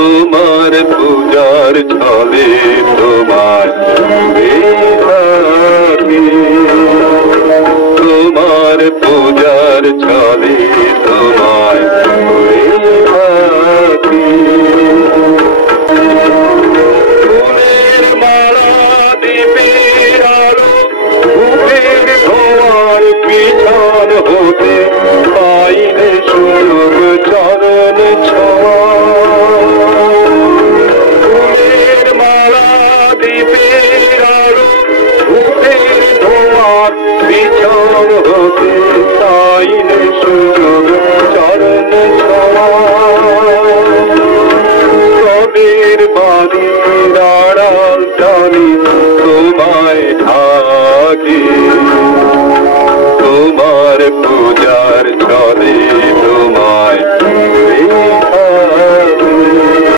তোমার পূজার ছলে তোমায় থাকি, তোমার পূজার ছলে তোমায় থাকি। ফুলের মালা দ্বীপের আলো বুকের ধোঁয়ার পিছন হতে পাইলে সুযোগ চরণ ছোঁয়া। ফুলের মালা দ্বীপের আলো বুকের ধোঁয়ার পিছন হতে পাইলে সুযোগ চরণ ছোঁয়া। রবের বাড়ির আড়াল টানি তোমায় ঢাকি।